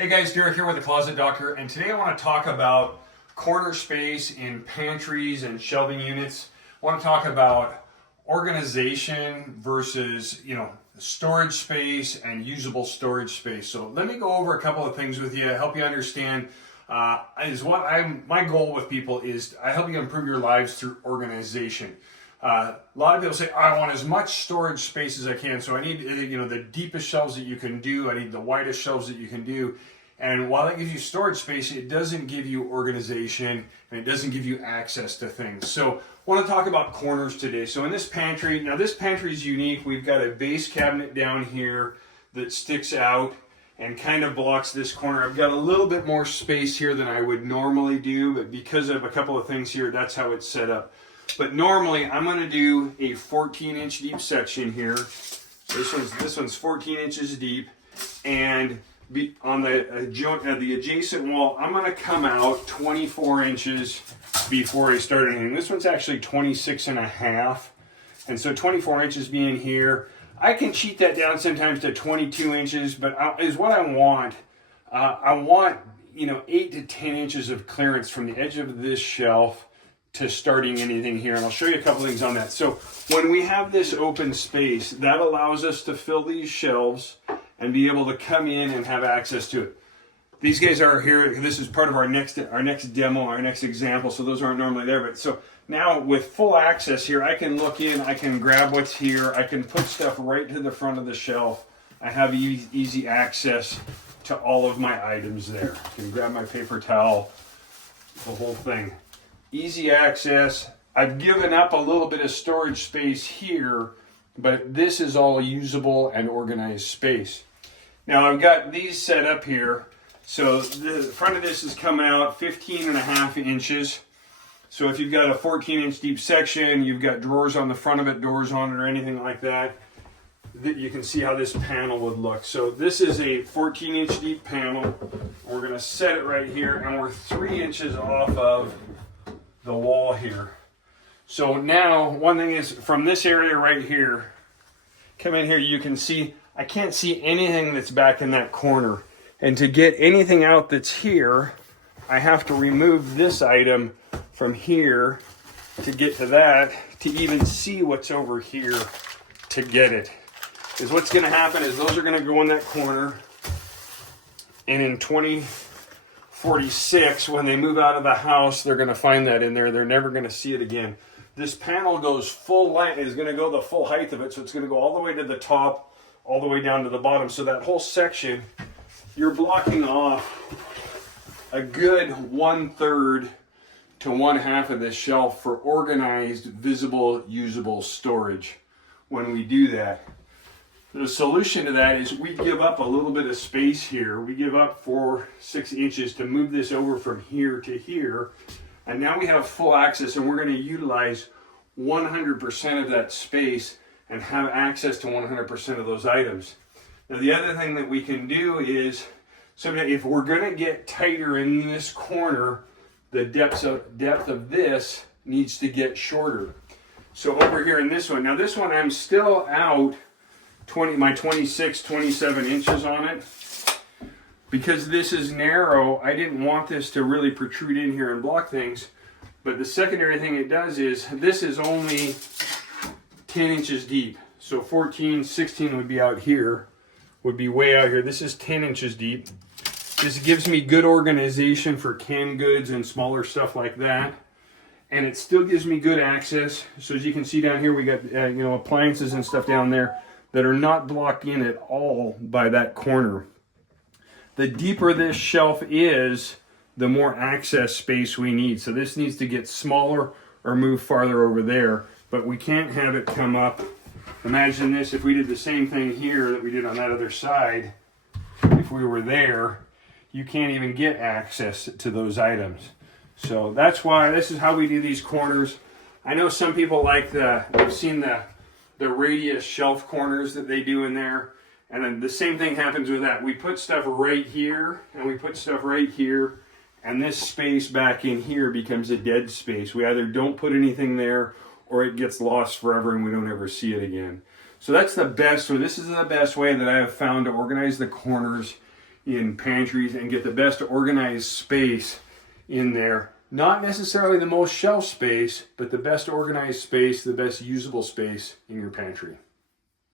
Hey guys, Derek here with the Closet Doctor, and today I want to talk about corner space in pantries and shelving units. I want to talk about organization versus, storage space and usable storage space. So let me go over a couple of things with you, help you understand. My goal with people is I help you improve your lives through organization. A lot of people say, I want as much storage space as I can, so I need the deepest shelves that you can do, I need the widest shelves that you can do. And while that gives you storage space, it doesn't give you organization and it doesn't give you access to things. So I want to talk about corners today. So in this pantry, now this pantry is unique. We've got a base cabinet down here that sticks out and kind of blocks this corner. I've got a little bit more space here than I would normally do, but because of a couple of things here, that's how it's set up. But normally I'm going to do a 14-inch deep section here. This one's 14 inches deep, and on the adjacent wall, I'm going to come out 24 inches before I start anything. This one's actually 26 and a half, and so 24 inches being here. I can cheat that down sometimes to 22 inches, but is what I want. I want 8 to 10 inches of clearance from the edge of this shelf to starting anything here, and I'll show you a couple things on that. So when we have this open space, that allows us to fill these shelves and be able to come in and have access to it. These guys are here. This is part of our next demo, our next example, so those aren't normally there. But so now with full access here, I can look in, I can grab what's here, I can put stuff right to the front of the shelf. I have easy access to all of my items there. I can grab my paper towel, the whole thing. Easy access. I've given up a little bit of storage space here, but this is all usable and organized space. Now I've got these set up here. So the front of this is coming out 15 and a half inches. So if you've got a 14-inch deep section, you've got drawers on the front of it, doors on it, or anything like that, you can see how this panel would look. So this is a 14-inch deep panel. We're going to set it right here, and we're 3 inches off of the wall here. So now one thing is, from this area right here, come in here, you can see I can't see anything that's back in that corner. And to get anything out that's here, I have to remove this item from here to get to that, to even see what's over here to get it. Because what's going to happen is those are going to go in that corner, and in 2046, when they move out of the house, they're going to find that in there. They're never going to see it again. This panel goes full length, is going to go the full height of it, so it's going to go all the way to the top, all the way down to the bottom. So that whole section, you're blocking off a good 1/3 to 1/2 of this shelf for organized, visible, usable storage. When we do that, the solution to that is we give up a little bit of space here. We give up 4-6 inches to move this over from here to here. And now we have full access, and we're going to utilize 100% of that space and have access to 100% of those items. Now the other thing that we can do is, sometimes if we're going to get tighter in this corner, the depth of this needs to get shorter. So over here in this one, now this one I'm still out 26, 27 inches on it. Because this is narrow, I didn't want this to really protrude in here and block things. But the secondary thing it does is, this is only 10 inches deep. So 14, 16 would be out here, would be way out here. This is 10 inches deep. This gives me good organization for canned goods and smaller stuff like that. And it still gives me good access. So as you can see down here, we got appliances and stuff down there that are not blocked in at all by that corner. The deeper this shelf is, the more access space we need. So this needs to get smaller or move farther over there, but we can't have it come up. Imagine this, if we did the same thing here that we did on that other side, if we were there, you can't even get access to those items. So that's why, this is how we do these corners. I know some people like they've seen the radius shelf corners that they do in there. And then the same thing happens with that. We put stuff right here, and we put stuff right here, and this space back in here becomes a dead space. We either don't put anything there, or it gets lost forever and we don't ever see it again. So that's the best, or this is the best way that I have found to organize the corners in pantries and get the best organized space in there. Not necessarily the most shelf space, but the best organized space, the best usable space in your pantry.